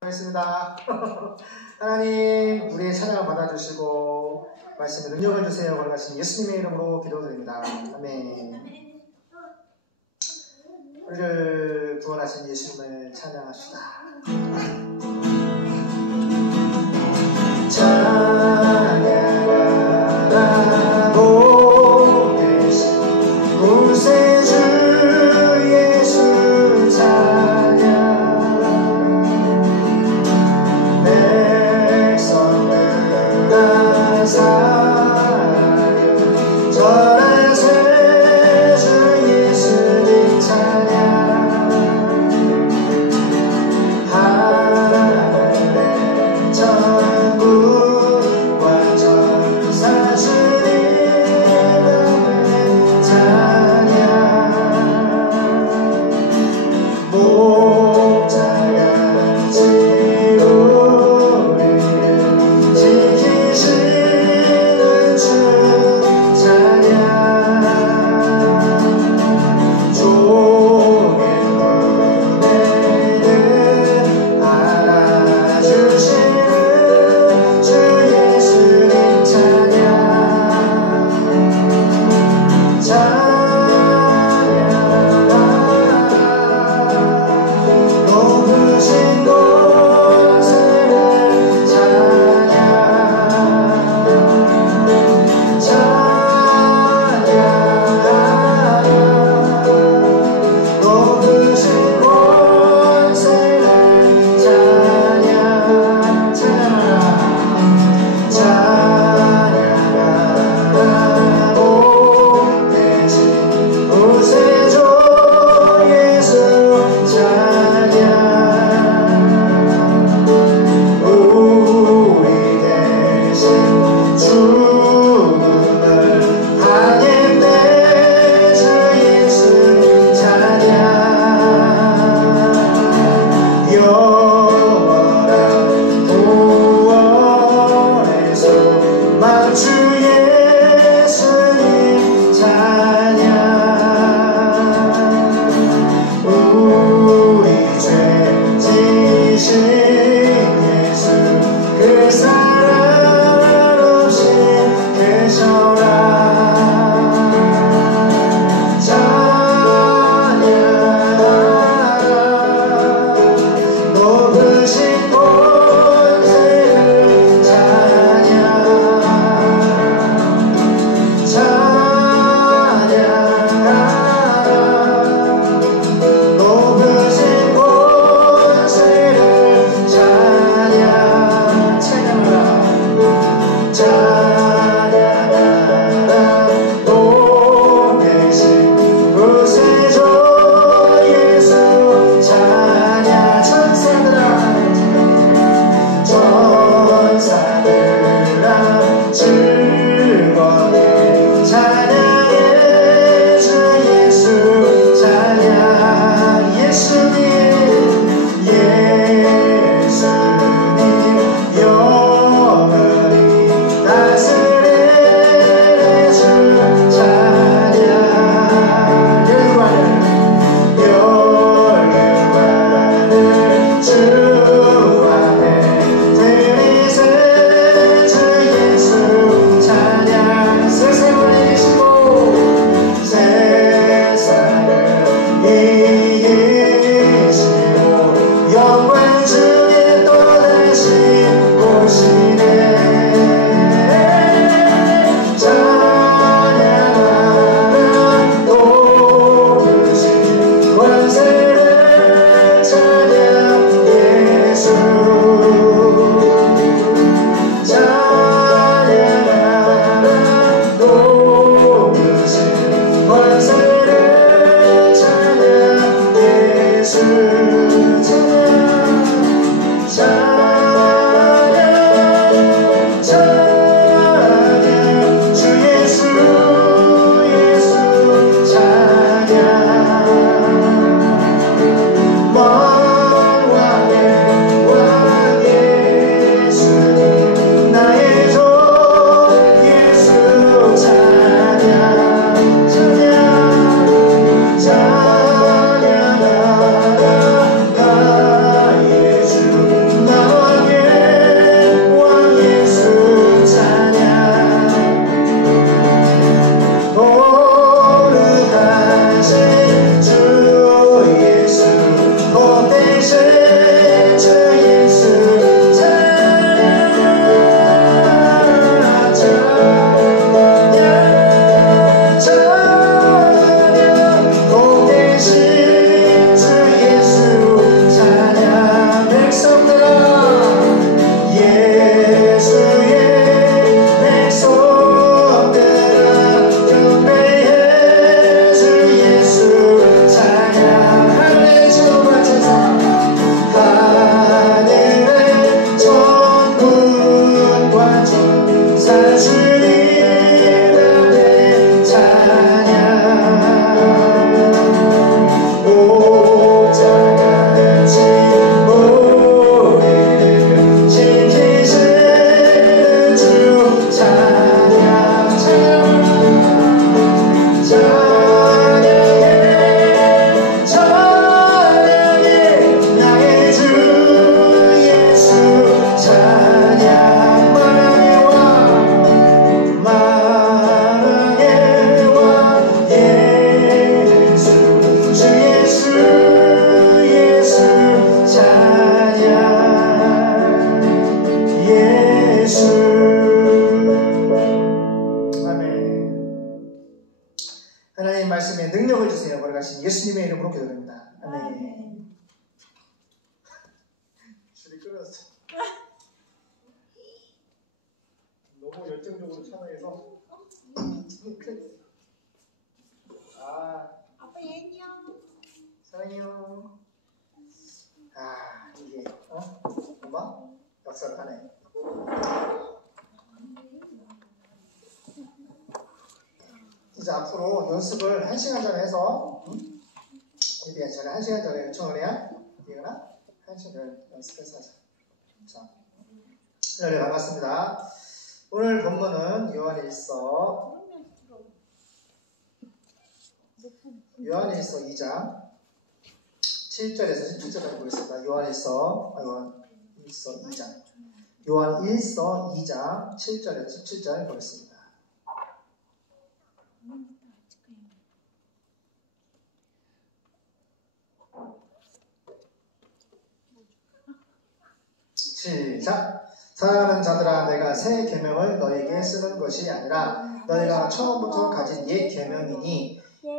하겠습니다. 하나님, 우리의 찬양을 받아주시고 말씀을 능력을 주세요. 걸어가신 예수님의 이름으로 기도드립니다. 아멘. 우리를 구원하신 예수님을 찬양합시다. 찬양하고 계신 구세주 예수 찬양. 백성들과 사랑을 전하세 주 예수님 찬양. 하늘의 천국과 천사 주님의 찬양. 목자같이 우리를 지키시는 주 찬양. 종의 은혜를 알아주시는 주 예수님 찬양. 높으신 곳을 찬양. 높으신 곳을 찬양. 찬양하고 계신 구세주 예수 찬양. 우리 대신 죽음을 당했네 주 예수 찬양. 영원한 구원에서 망주 예수님 찬양. 우리 죄 지신 예수 그 사랑 없이 계셔라. 찬양하라. 높으신 곳을 찬양. 찬양하라. 높으신 곳을 찬양. 하신 예수님의 이름으로 기도드립니다. 아멘. 줄이 끊어졌어. 너무 열정적으로 참여해서. 아빠 안녕. 사랑해요. 이게 엄마 역사를 하네. 이제 앞으로 연습을 1시간 전에 해서 예비한 전에 1시간 전에 요청을 해야 이거나 1시간 전에 연습해서 하자. 자, 네, 반갑습니다. 오늘 본문은 요한일서 2장 7절에서 17절까지 보겠습니다. 요한일서 2장 7절에서 17절 보겠습니다. 시작. 사랑하는 자들아, 내가 새 계명을 너에게 쓰는 것이 아니라 너희가 처음부터 가진 옛 계명이니 이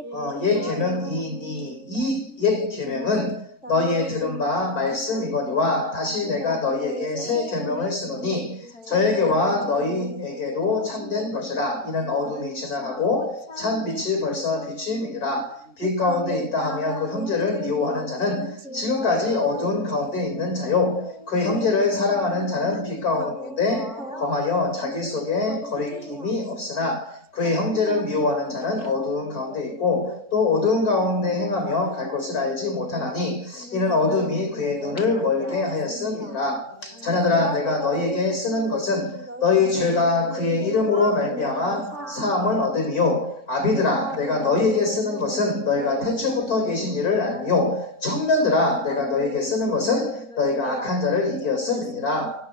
옛 계명은 너희의 들은 바 말씀이거니와 다시 내가 너희에게 새 계명을 쓰노니 저에게와 너희에게도 참된 것이라. 이는 어둠이 지나가고 참 빛이 벌써 비추임이니라. 빛 가운데 있다 하며 그 형제를 미워하는 자는 지금까지 어두운 가운데 있는 자요, 그 형제를 사랑하는 자는 빛 가운데 거하여 자기 속에 거리낌이 없으나 그의 형제를 미워하는 자는 어두운 가운데 있고 또 어두운 가운데 행하며 갈 곳을 알지 못하나니 이는 어둠이 그의 눈을 멀게 하였음이라. 자녀들아, 내가 너희에게 쓰는 것은 너희 죄가 그의 이름으로 말미암아 사함을 얻음이요, 아비들아, 내가 너희에게 쓰는 것은 너희가 태초부터 계신 이를 알미요, 청년들아, 내가 너희에게 쓰는 것은 너희가 악한 자를 이겼음이니라.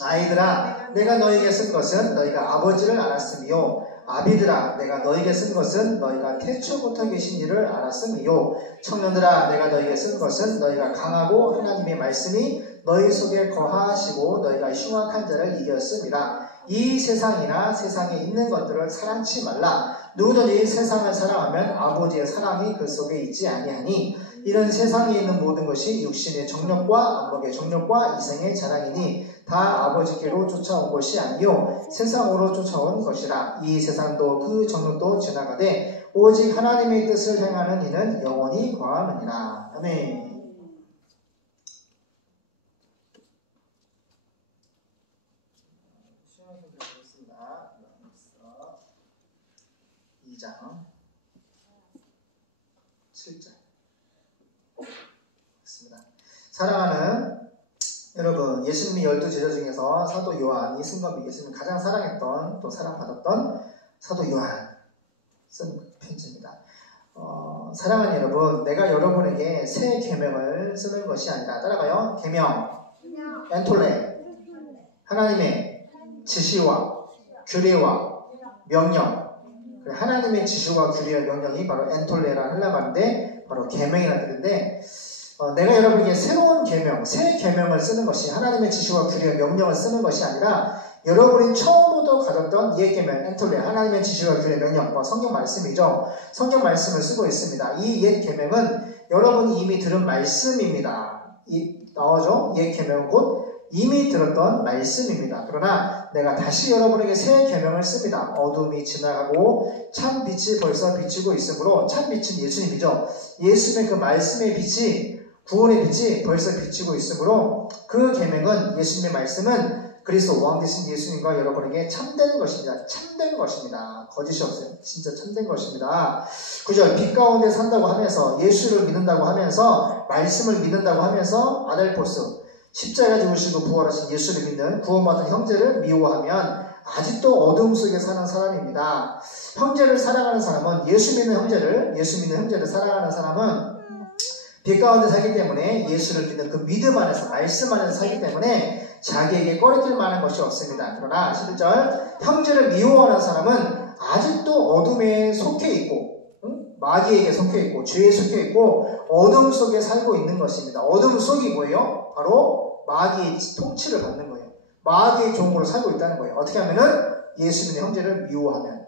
아이들아, 내가 너희에게 쓴 것은 너희가 아버지를 알았음이요, 아비들아, 내가 너희에게 쓴 것은 너희가 태초부터 계신 이를 알았음이요, 청년들아, 내가 너희에게 쓴 것은 너희가 강하고 하나님의 말씀이 너희 속에 거하시고 너희가 흉악한 자를 이겼음이라. 이 세상이나 세상에 있는 것들을 사랑치 말라. 누구든지 세상을 사랑하면 아버지의 사랑이 그 속에 있지 아니하니 이는 세상에 있는 모든 것이 육신의 정욕과 안목의 정욕과 이생의 자랑이니 다 아버지께로 쫓아온 것이 아니요 세상으로 쫓아온 것이라. 이 세상도 그 정욕도 지나가되 오직 하나님의 뜻을 행하는 이는 영원히 거하느니라. 아멘. 시험을 드리겠습니다. 2장 7절. 사랑하는 여러분, 예수님이 12제자 중에서 사도 요한이 쓴 겁니다. 예수님이 가장 사랑했던, 또 사랑받았던 사도 요한 쓴 편지입니다. 사랑하는 여러분, 내가 여러분에게 새 계명을 쓰는 것이 아니라, 따라가요. 계명, 엔톨레, 하나님의 지시와 규례와 명령. 하나님의 지시와 규례와 명령이 바로 엔톨레라는 헬라 말인데 바로 계명이라는 뜻인데, 내가 여러분에게 새로운 계명, 새 계명을 쓰는 것이, 하나님의 지시와 규례와 명령을 쓰는 것이 아니라 여러분이 처음부터 가졌던 옛 계명, 엔톨레, 하나님의 지시와 규례, 명령, 성경 말씀이죠. 성경 말씀을 쓰고 있습니다. 이 옛 계명은 여러분이 이미 들은 말씀입니다. 나오죠? 옛 계명은 곧 이미 들었던 말씀입니다. 그러나 내가 다시 여러분에게 새 계명을 씁니다. 어둠이 지나가고 참 빛이 벌써 비치고 있으므로, 참 빛은 예수님이죠. 예수님의 그 말씀의 빛이, 구원의 빛이 벌써 비치고 있으므로 그 계명은, 예수님의 말씀은 그리스도 왕 되신 예수님과 여러분에게 참된 것입니다. 참된 것입니다. 거짓이 없어요. 진짜 참된 것입니다. 그죠? 빛 가운데 산다고 하면서, 예수를 믿는다고 하면서, 말씀을 믿는다고 하면서, 아델포스, 십자가 죽으시고 부활하신 예수를 믿는 구원받은 형제를 미워하면 아직도 어둠 속에 사는 사람입니다. 형제를 사랑하는 사람은, 예수 믿는 형제를 사랑하는 사람은 빛 가운데 살기 때문에, 예수를 믿는 그 믿음 안에서, 말씀 안에서 살기 때문에 자기에게 꺼리낄 만한 것이 없습니다. 그러나 11절, 형제를 미워하는 사람은 아직도 어둠에 속해 있고, 마귀에게 속해 있고, 죄에 속해 있고, 어둠 속에 살고 있는 것입니다. 어둠 속이 뭐예요? 바로 마귀의 통치를 받는 거예요. 마귀의 종으로 살고 있다는 거예요. 어떻게 하면은? 예수 믿는 형제를 미워하면.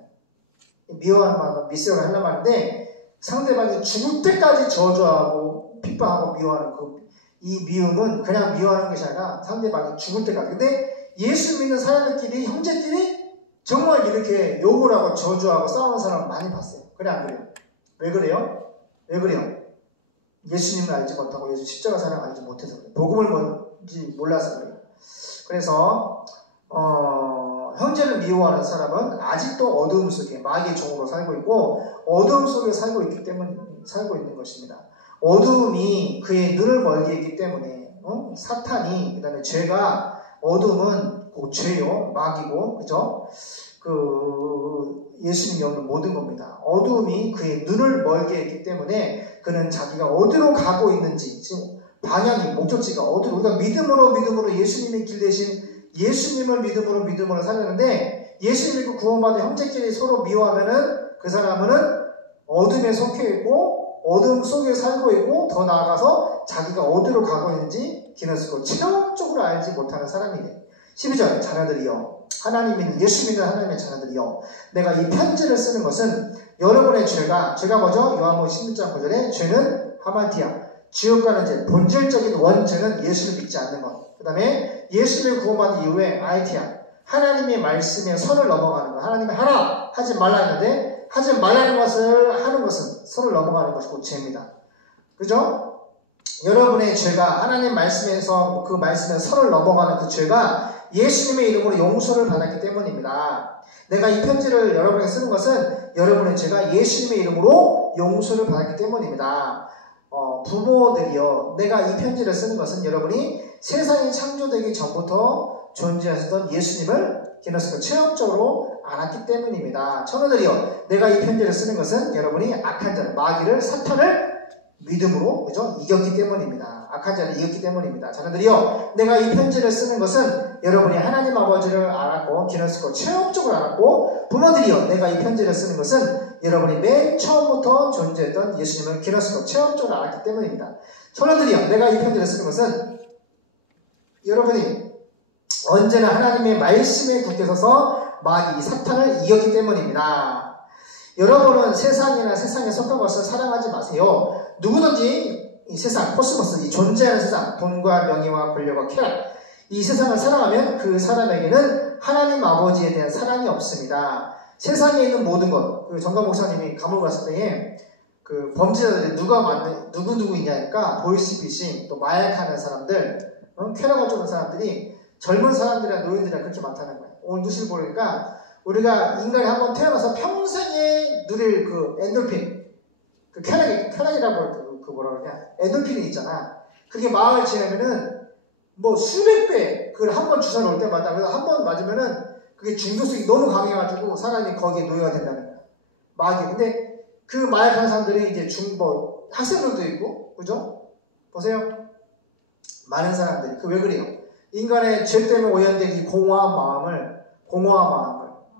미워하는 말은 미스를 하려고 하는데, 상대방이 죽을 때까지 저주하고 핍박하고 미워하는 이 미움은 그냥 미워하는 것이 아니라 상대방이 죽을 때까지. 근데 예수 믿는 사람들끼리, 형제끼리 정말 이렇게 욕을 하고 저주하고 싸우는 사람을 많이 봤어요. 그래 안 그래요? 왜 그래요? 왜 그래요? 예수님을 알지 못하고 예수 십자가 사랑을 알지 못해서 그래요. 복음을 뭔지 몰라서 그래요. 그래서 형제를 미워하는 사람은 아직도 어두움 속에 마귀의 종으로 살고 있고 어두움 속에 살고 있는 것입니다. 어두움이 그의 눈을 멀게 했기 때문에 사탄이, 그 다음에 죄가, 어두움은 그 죄요, 마귀고, 그죠? 예수님이 없는 모든 겁니다. 어두움이 그의 눈을 멀게 했기 때문에 그는 자기가 어디로 가고 있는지, 지금 방향이, 목적지가 어디로, 우리가 믿음으로 예수님의 길 대신 예수님을 믿음으로 살았는데, 예수 믿고 구원받은 형제끼리 서로 미워하면은 그 사람은 어둠에 속해 있고 어둠 속에 살고 있고, 더 나아가서 자기가 어디로 가고 있는지 기너스고 체험적으로 알지 못하는 사람이네. 12절, 자녀들이여, 예수 믿는 하나님의 자녀들이여, 내가 이 편지를 쓰는 것은 여러분의 죄가 뭐죠? 요한복음 16장 9절에 죄는 하마티아, 지옥 가는 죄, 본질적인 원죄는 예수를 믿지 않는 것. 그 다음에 예수를 구원받은 이후에 아이티아, 하나님의 말씀에 선을 넘어가는 것. 하나님이 하라! 하지 말라 했는데 하지 말라는 것을 하는 것은 선을 넘어가는 것이고 죄입니다. 그죠? 여러분의 죄가 하나님 말씀에서 그 말씀에 선을 넘어가는 그 죄가 예수님의 이름으로 용서를 받았기 때문입니다. 내가 이 편지를 여러분에게 쓰는 것은 여러분의 죄가 예수님의 이름으로 용서를 받았기 때문입니다. 부모들이요, 내가 이 편지를 쓰는 것은 여러분이 세상이 창조되기 전부터 존재하셨던 예수님을 기너스가 체험적으로 알았기 때문입니다. 청년들이요, 내가 이 편지를 쓰는 것은 여러분이 악한 자를, 마귀를, 사탄을 믿음으로, 그죠? 이겼기 때문입니다. 악한 자를 이겼기 때문입니다. 자녀들이요, 내가 이 편지를 쓰는 것은 여러분이 하나님 아버지를 알았고, 기너스고 체험적으로 알았고, 부모들이요, 내가 이 편지를 쓰는 것은 여러분이 맨 처음부터 존재했던 예수님을 기너스고 체험적으로 알았기 때문입니다. 청년들이요, 내가 이 편지를 쓰는 것은 여러분이 언제나 하나님의 말씀에 굳게 서서 마귀, 사탄을 이겼기 때문입니다. 여러분은 세상이나 세상에 속한 것을 사랑하지 마세요. 누구든지 이 세상, 코스모스, 이 존재하는 세상, 돈과 명예와 권력과 쾌락, 이 세상을 사랑하면 그 사람에게는 하나님 아버지에 대한 사랑이 없습니다. 세상에 있는 모든 것, 정강 목사님이 감옥 갔을 때에 범죄자들이 누구 있냐니까 보이스피싱, 또 마약하는 사람들, 쾌락을 주는 사람들이 젊은 사람들이나 노인들이나 그렇게 많다는 거예요. 오늘 뉴스를 보니까 우리가 인간이 한번 태어나서 평생에 누릴 엔돌핀, 쾌락이라고 뭐라 그러냐, 엔돌핀이 있잖아. 그게 마음을 지나면은 수백 배, 그걸 한 번 주사 놓을 때마다, 그래서 한 번 맞으면은 그게 중독성이 너무 강해가지고 사람이 거기에 노예가 된다는 거야. 마귀. 근데 그 마약하는 사람들이 이제 학생들도 있고, 그죠? 보세요. 많은 사람들이. 왜 그래요? 인간의 죄 때문에 오염된 이 공허한 마음을,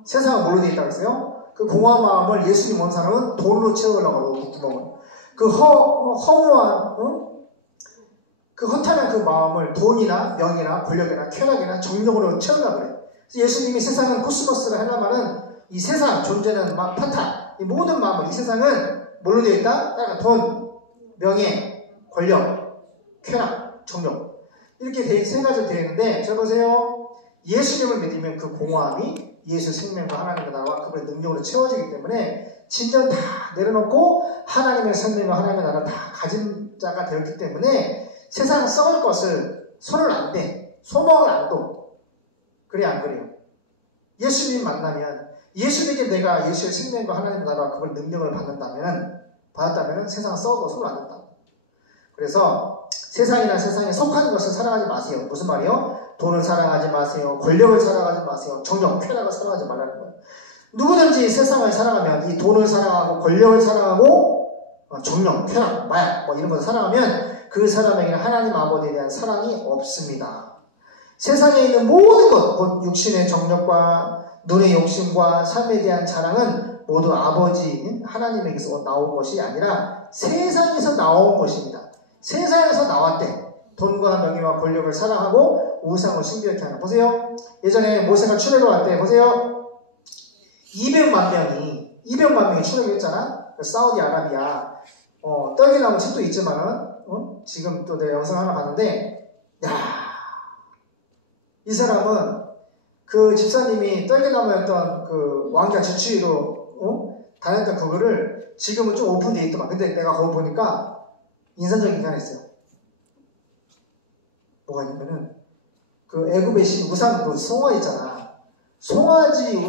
세상은 뭘로 되어 있다고 했어요? 그 공허한 마음을 예수님 온 사람은 돈으로 채우려고 하고, 그 구멍을. 허무한, 그 허탄한 그 마음을 돈이나 명예나 권력이나 쾌락이나 정력으로 채우려고 그래요. 그래서 예수님이 세상은 코스모스를 하려면은 이 세상, 존재는 파탄, 이 모든 마음을, 이 세상은 뭘로 되어 있다? 따라가 돈, 명예, 권력, 쾌락, 정력. 이렇게 세 가지로 되어 있는데, 잘 보세요. 예수님을 믿으면 그 공허함이 예수 생명과 하나님의 나라와 그분의 능력으로 채워지기 때문에 진정 다 내려놓고 하나님의 생명과 하나님의 나라를 다 가진 자가 되었기 때문에 세상 썩을 것을 손을 안 대, 소망을 안 둬. 그래 안 그래요? 예수님 만나면, 예수님에게 내가 예수의 생명과 하나님의 나라와 그분의 능력을 받았다면 세상은 썩고 손을 안 댄다. 그래서 세상이나 세상에 속하는 것을 사랑하지 마세요. 무슨 말이요? 돈을 사랑하지 마세요. 권력을 사랑하지 마세요. 정력, 쾌락을 사랑하지 말라는 거예요. 누구든지 세상을 사랑하면, 이 돈을 사랑하고 권력을 사랑하고 정력, 쾌락, 마약 이런 것을 사랑하면 그 사람에게는 하나님 아버지에 대한 사랑이 없습니다. 세상에 있는 모든 것, 곧 육신의 정력과 눈의 욕심과 삶에 대한 자랑은 모두 아버지인 하나님에게서 나온 것이 아니라 세상에서 나온 것입니다. 세상에서 나왔대. 돈과 명예와 권력을 사랑하고 우상을 신비하게 하는. 보세요. 예전에 모세가 출애굽할 때 보세요. 200만 명이 출애굽했잖아. 사우디아라비아 떨기나무 집도 있지만은 지금 또 내가 영상 하나 봤는데 이 사람은 그 집사님이 떨기나무였던 그 왕자 지추위로 다녔던 그거를 지금은 좀 오픈되어 있더만. 근데 내가 거기 보니까 인상적인 게 하나 있어요. 뭐가 있냐면은 그 애굽의 신 우상 그 송아 있잖아. 송아지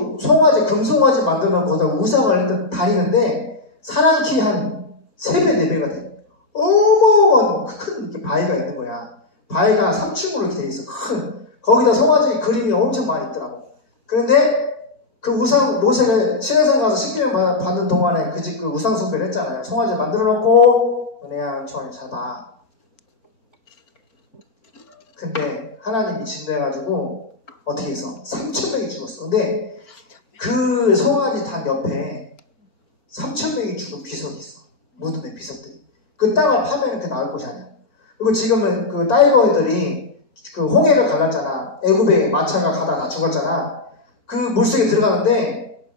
금송아지 만들면 거기다 우상을 일단 다리는데 사람 키 한 3배, 4배가 돼. 어마어마한 큰 이렇게 바위가 있는 거야. 바위가 3층으로 이렇게 돼 있어. 큰. 거기다 송아지 그림이 엄청 많이 있더라고. 그런데 그 우상, 모세가 시내산 가서 십계명 받는 동안에 그 우상 숭배를 했잖아요. 송아지 만들어 놓고 은혜한 총을 잡아. 근데 하나님이 진노해가지고 어떻게 해서 3,000명이 죽었어. 근데 그 송아지 단 옆에 3,000명이 죽은 비석이 있어. 무덤의 비석들이. 그 땅을 파면 그 나올 곳이 아니야. 그리고 지금은 그 다이버들이 그 홍해를 갈랐잖아. 애굽에 마차가 가다가 죽었잖아. 그 물속에 들어가는데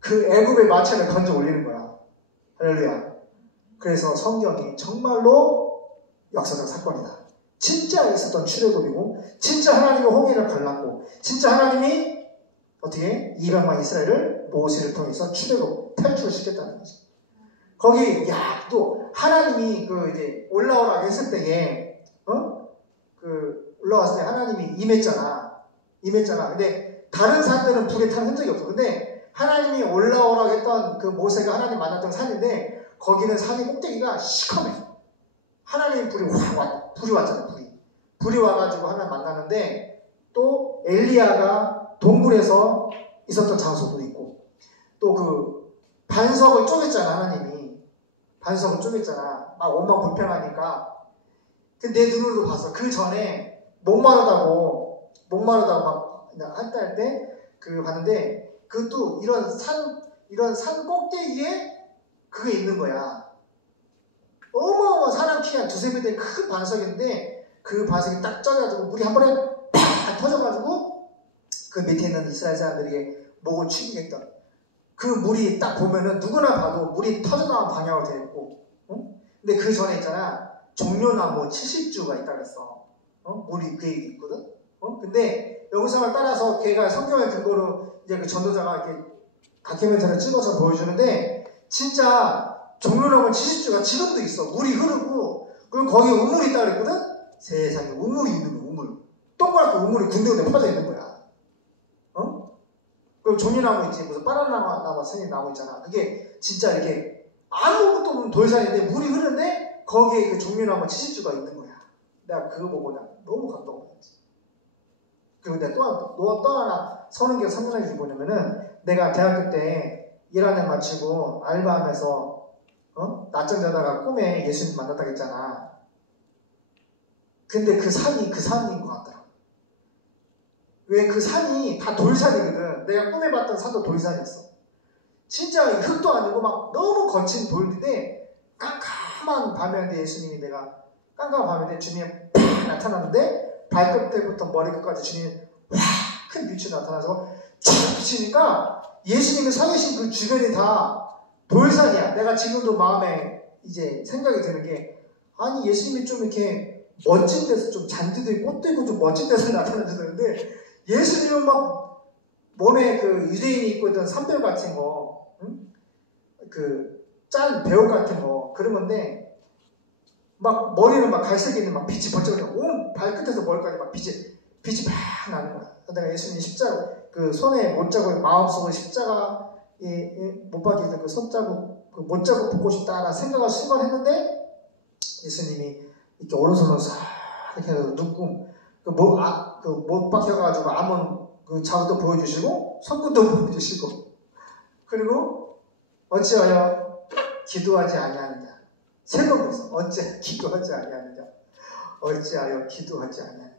그 애굽의 마차를 건져 올리는 거야. 할렐루야. 그래서 성경이 정말로 역사적 사건이다. 진짜 있었던 출애굽이고 진짜 하나님이 홍해를 갈랐고 진짜 하나님이 어떻게 이방만 이스라엘을 모세를 통해서 출애굽 탈출을 시켰다는 거지. 거기 또 하나님이 그 이제 올라오라고 했을 때에 그 올라왔을 때 하나님이 임했잖아. 근데 다른 산들은 불에 탄 흔적이 없어. 근데 하나님이 올라오라고 했던 그 모세가 하나님 만났던 산인데 거기는 산이 꼭대기가 시커매. 하나님의 불이 불이 왔잖아. 불이 와가지고 하나님 만났는데 또 엘리야가 동굴에서 있었던 장소도 있고 또 그 반석을 쪼갰잖아. 하나님이 반석을 쪼갰잖아. 막 원망 불평하니까 그 내 눈으로 봤어. 그 전에 목마르다고 막 한달 때 그 봤는데 그것도 이런 산 꼭대기에 그게 있는 거야. 어마어마한 사람 키 한 2-3배 된 큰 반석인데 그 반석이 딱 쪄가지고 물이 한 번에 팍 터져가지고 그 밑에 있는 이스라엘 사람들에게 목을 축이겠던 그 물이 딱 보면은 누구나 봐도 물이 터져나온 방향으로 되어 있고 근데 그 전에 있잖아 종려나무 70주가 있다 그랬어. 물이 그 얘기 있거든. 근데 영상을 따라서 걔가 성경의 근거로 이제 그 전도자가 이렇게 다큐멘터리를 찍어서 보여주는데 진짜 종려나무 70주가 지금도 있어. 물이 흐르고 그리고 거기에 우물이 있다 그랬거든. 세상에 우물이 있는 거야. 우물. 동그랗게 우물이 군데군데 퍼져 있는 거야. 그리고 종려나무 있지. 무슨 바나나 생긴 나무 있잖아. 그게 진짜 이렇게 아무것도 없는 돌산인데 물이 흐르는데 거기에 그 종려나무 70주가 있는 거야. 내가 그거 보고 너무 감동받았지. 그리고 내가 또 하나 서는 게 상상하는 게 뭐냐면은 내가 대학교 때 1학년 마치고 알바하면서 낮잠 자다가 꿈에 예수님 만났다고 했잖아. 근데 그 산인 것 같더라. 왜 그 산이 다 돌산이거든. 내가 꿈에 봤던 산도 돌산이었어. 진짜 흙도 아니고 막 너무 거친 돌인데 깜깜한 밤이었는데 예수님이 내가 깜깜한 밤인데 주님이 팍 나타났는데 발끝부터 머리끝까지 주님이 확 큰 빛이 나타나서 쫙 비치니까 예수님이 서 계신 그 주변이 다 돌산이야. 내가 지금도 마음에 이제 생각이 드는 게 아니 예수님이 좀 이렇게 멋진 데서 좀 잔디도 있고 꽃도 있고 좀 멋진 데서 나타나주는데 예수님은 막 몸에 그 유대인이 입고 있던 산별 같은 거 그 짠 배옷 같은 거 그런 건데 막 머리는 막 갈색이는 막 빛이 번쩍거려. 온 발끝에서 머리까지 막 빛이 막 나는 거야. 내가 예수님 십자가 그 손에 못자국 마음속으로 십자가 못 박이던 그 손자국 그 못자국 보고 싶다라는 생각을 순간했는데 예수님이 이렇게 오른손으로 싹 이렇게 해서 눕고 못 박혀가지고 아무 그 자국도 보여주시고 손끝도 보여주시고 그리고 어찌하여 기도하지 아니하느냐. 세 번 그랬어. 어찌하여 기도하지 아니하느냐. 어찌하여 기도하지 아니하느냐.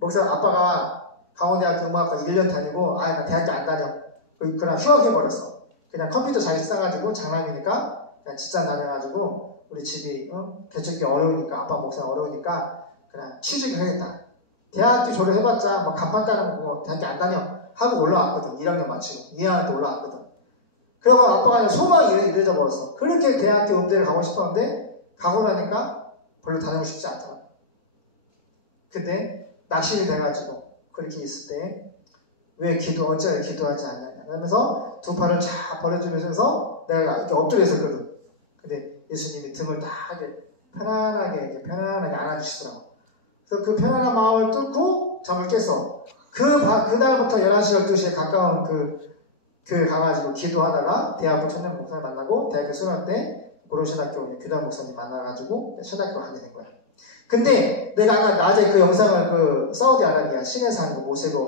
목사 아빠가 강원대학교 음악과 1년 다니고 나 대학교 안 다녀. 그냥 휴학해버렸어. 그냥 컴퓨터 잘 써가지고 장남이니까 그냥 직장 다녀가지고 우리 집이 개척기 어려우니까 아빠 목사 어려우니까 그냥 취직을 하겠다. 대학교 졸업해봤자 뭐 간판 따는 거 대학교 안 다녀 하고 올라왔거든. 1학년 마치고 2학년 때 올라왔거든. 그러고 아빠가 그냥 소망이 이래져 버렸어. 그렇게 대학교 음대를 가고 싶었는데 가고 나니까 별로 다니고 싶지 않더라고. 근데 낙심이 돼가지고 그렇게 있을 때 왜 어째 기도하지 않냐냐 그러면서 두 팔을 쫙 벌려주면서 내가 이렇게 엎드려 있었거든. 근데 예수님이 등을 딱 이렇게 편안하게 안아주시더라고. 그래서 그 편안한 마음을 뚫고 잠을 깼어. 그날부터 11시, 12시에 가까운 그 교회 가가지고 기도하다가 대학교 청년 목사님 만나고 대학교 수련 때 고려신학교 교단 목사님 만나가지고 신학교 가게 된 거야. 근데 내가 아까 낮에 그 영상을 사우디아라비아 시내에서 하는 거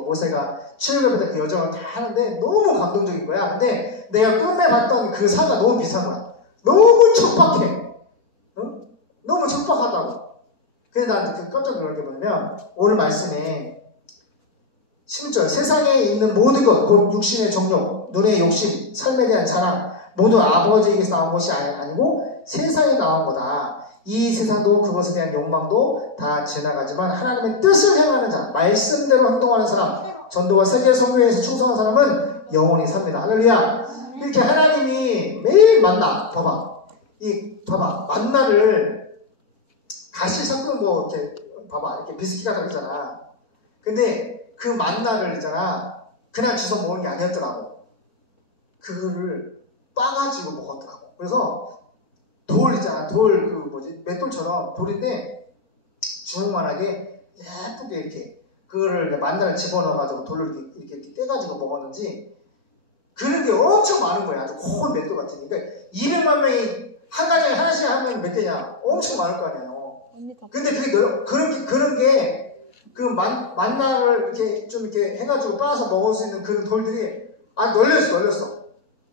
모세가 출애굽할 때 그 여정을 다 하는데 너무 감동적인 거야. 근데 내가 꿈에 봤던 그 사가 너무 비슷한 거야. 너무 촉박해. 응? 너무 촉박하다고. 그래서 나한테 깜짝 놀란 게 뭐냐면 오늘 말씀에 10절 세상에 있는 모든 것 곧 육신의 정욕, 눈의 욕심, 삶에 대한 자랑 모두 아버지에게서 나온 것이 아니고 세상에 나온 거다. 이 세상도 그것에 대한 욕망도 다 지나가지만 하나님의 뜻을 행하는 자, 말씀대로 행동하는 사람, 전도와 세계 선교에서 충성한 사람은 영원히 삽니다. 할렐루야. 이렇게 하나님이 매일 만나. 봐봐. 만나를 같이 섞은 이렇게 봐봐. 이렇게 비스킷 같은 거 있잖아. 근데 그 만나를 있잖아. 그냥 주워 먹는 게 아니었더라고. 그거를 빠가지고 먹었더라고. 그래서 돌 있잖아. 맷돌처럼 돌인데 주먹만하게 예쁘게 이렇게 그거를 만나를 집어넣어가지고 돌로 이렇게 떼가지고 먹었는지 그런 게 엄청 많은 거야. 아주 큰 맷돌 같은. 그러니까 200만 명이 한 가정에 하나씩 하면 몇 개냐? 엄청 많을 거 아니에요. 근데 그런 게 그 만나를 이렇게 좀 이렇게 해가지고 빻아서 먹을 수 있는 그런 돌들이 널렸어.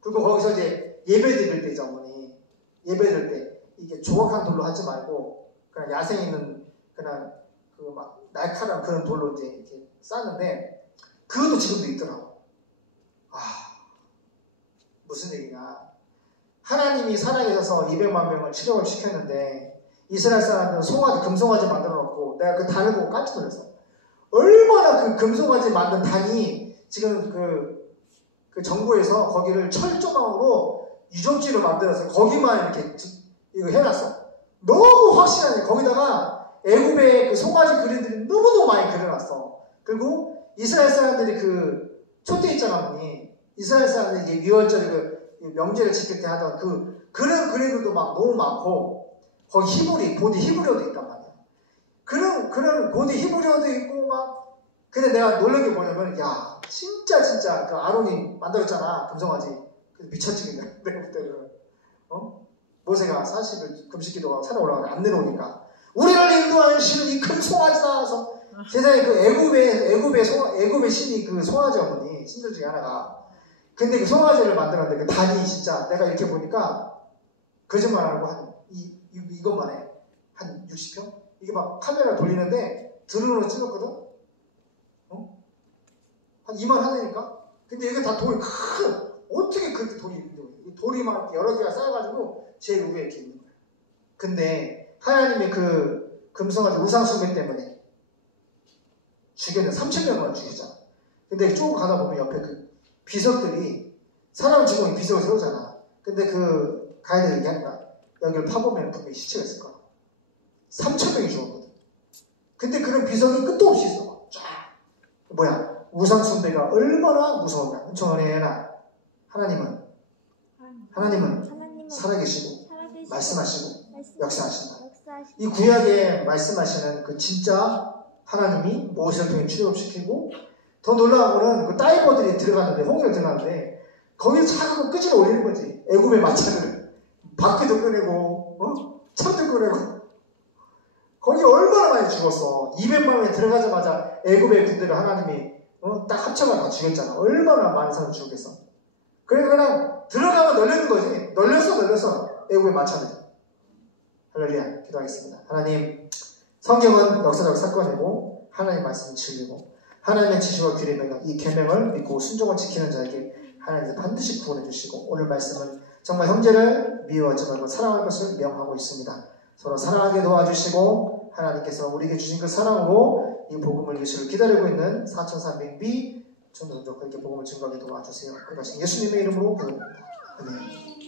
그리고 거기서 이제 예배 드릴 때 어머니 예배 드릴 때 이게 조각한 돌로 하지 말고 그냥 야생에 있는 그냥 막 날카로운 그런 돌로 이제 이렇게 쌌는데 그것도 지금도 있더라고. 무슨 얘기냐? 하나님이 살아계셔서 200만 명을 치료를 시켰는데 이스라엘 사람들은 금송아지 만들어 놓고 내가 그 단을 보고 깜짝 놀랐어. 얼마나 그 금송아지 만든 단이 지금 그 정부에서 거기를 철조망으로 유적지로 만들어서 거기만 이렇게 이거 해놨어. 너무 확실하네. 거기다가 애굽의 그 송아지 그림들이 너무너무 많이 그려놨어. 그리고 이스라엘 사람들이 그 촛대 있잖아, 어머니. 이스라엘 사람들이 이게 유월절 그 명제를 지킬 때 하던 그런 그림들도 막 너무 많고 거기 고대 히브리어도 있단 말이야. 그런 고대 히브리어도 있고 막. 근데 내가 놀란 게 뭐냐면 야 진짜 그 아론이 만들었잖아 금송아지. 미쳤지 그냥 내가 그때는 모세가 40일 금식기도가 산에 올라가는데 안 내려오니까 우리를 인도하는 신은 이 큰 송아지다 해서 세상에 그 애굽의 신이 그 송아지 어머니 신들 중에 하나가. 근데 그 송아지를 만들었는데 그 단이 진짜 내가 이렇게 보니까 거짓말 안 하고 이것만 해. 한 60평? 이게 막 카메라 돌리는데 드론으로 찍었거든? 한 이만 하다니까? 근데 이게 다 돌이 어떻게 그렇게 돌이 있는데 돌이 막 여러 개가 쌓여가지고 제일 위에 이렇게 있는 거야. 근데 하나님의 그 금성아지 우상숭배 때문에 죽였는 3,000명을 죽였잖아. 근데 쭉 가다 보면 옆에 그 비석들이 사람 죽으면 비석을 세우잖아. 근데 그 가이드가 얘기하니까 여기를 파보면 분명히 시체가 있을 거야. 3,000명이 죽었거든. 근데 그런 비석이 끝도 없이 있어. 쫙. 우상숭배가 얼마나 무서웠나. 은총은혜나 하나님은 살아계시고 말씀하시고 역사하신다. 이 구약에 말씀하시는 그 진짜 하나님이 모세를 통해 출애굽시키고 더 놀라운 거는 그 다이버들이 들어갔는데 홍해를 들어갔는데 거기서 자꾸 끄집어 올리는 거지. 애굽의 마차를 바퀴도 꺼내고 참도 꺼내고 거기 얼마나 많이 죽었어. 200만 명이 들어가자마자 애굽의 군대를 하나님이 딱 합쳐가 다 죽였잖아. 얼마나 많은 사람 죽겠어. 그래서 그냥 들어가면 널리는 거지. 널렸어. 애국의 마차들. 할렐루야. 기도하겠습니다. 하나님, 성경은 역사적 사건이고 하나님의 말씀을 즐기고 하나님의 지시와 규례명 이 계명을 믿고 순종을 지키는 자에게 하나님께서 반드시 구원해 주시고 오늘 말씀은 정말 형제를 미워하지 말고 사랑할 것을 명하고 있습니다. 서로 사랑하게 도와주시고 하나님께서 우리에게 주신 그 사랑으로 이 복음을 예수를 기다리고 있는 4,300미 전도전적 그렇게 복음을 증거하게 도와주세요. 그것은 예수님의 이름으로 기도합니다. 아멘.